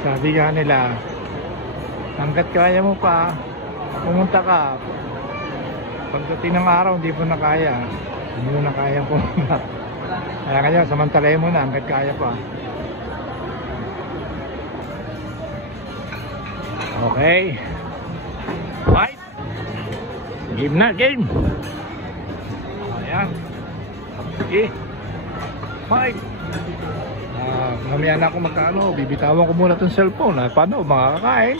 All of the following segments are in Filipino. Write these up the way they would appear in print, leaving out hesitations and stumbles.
Sabi nga nila, hanggat kaya mo pa, pumunta ka. Pagdating ng araw, hindi mo na kaya. Hindi mo na kaya pumunta. Kaya samantalahin mo na hanggat kaya pa. Okay. Fight. Game na, game. Ayan. Okay. Fight. Mamaya na ako magkano, bibitawan ko muna itong cellphone. Paano, makakakain?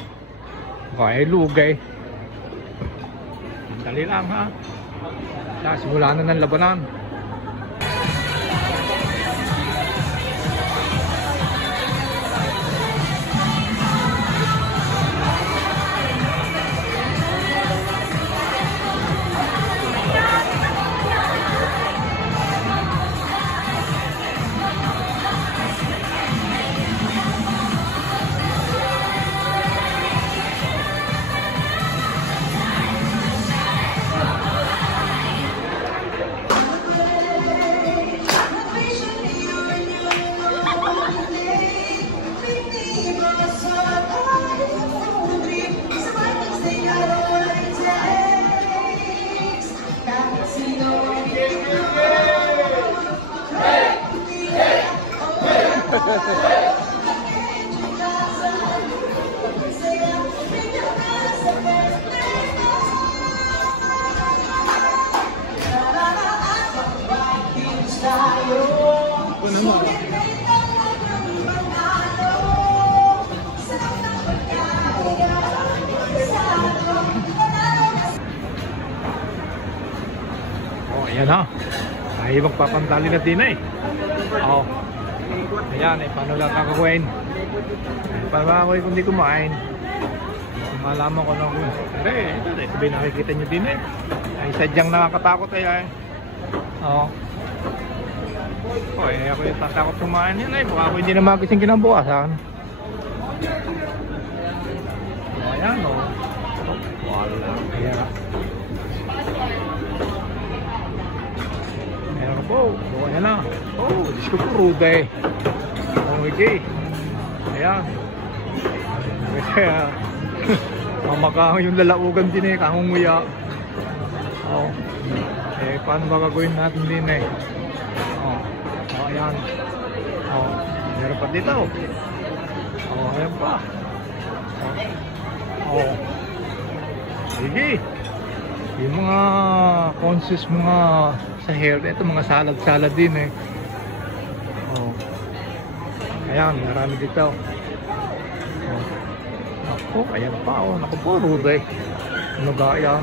Okay, lugay. Dali lang ha. Simula na ng labanan. Ayan ha, tayo magpapantali na din eh. Ayan eh, paano lang kakakuin? Paano ako kung di kumain? Malaman ko na kung ito ba nakikita nyo din eh. Ay sadyang nakakatakot eh. Ako yung tatakot kumain yun eh. Baka ako hindi na magising kinabukasan. Ayan o. Wala kaya. Ayan po. Ayan na. Diyos ko po ruda eh. Okay. Ayan. Kaya mamakahang yung lalaugan din eh. Kangunguya. Paano ba gagawin natin din eh? Ayan. Meron pa dito. Ayan pa. Sige. Yung mga conscious mga sa hair, ito mga salad din eh. Ayan, marami dito. Ayan pa naku po, ruda eh. Ano ba yan?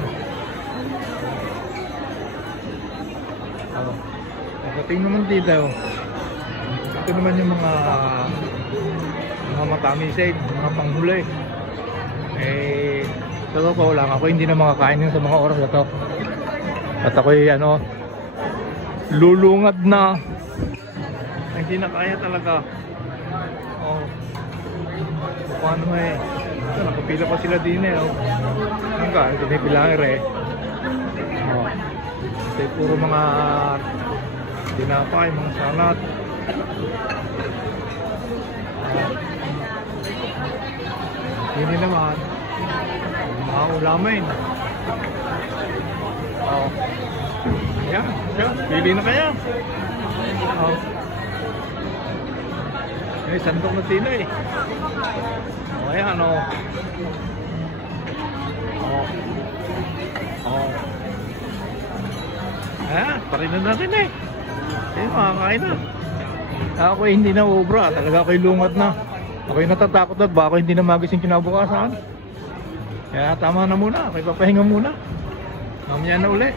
Pagdating naman dito, ito naman yung mga matamisin, mga panghuli. Sa totoo lang, ako hindi na makakain yun sa mga oras na to. At ako'y lulungad na. Hindi na kaya talaga. Paano nakapila pa sila din eh. Hanggang, ito may pilangir eh. Ito puro mga tinapay, mga salad. Hindi naman mga ulamin. Ayan, pili na kaya. Sandok na tila eh. Ayan parin na natin eh. Makakain na. Ako hindi na obra. Talaga ako'y lungat na. Ako'y natatakot na. Baka hindi na magising kinabukasan. Kaya tama na muna. Ako'y papahinga muna. Mamaya na ulit.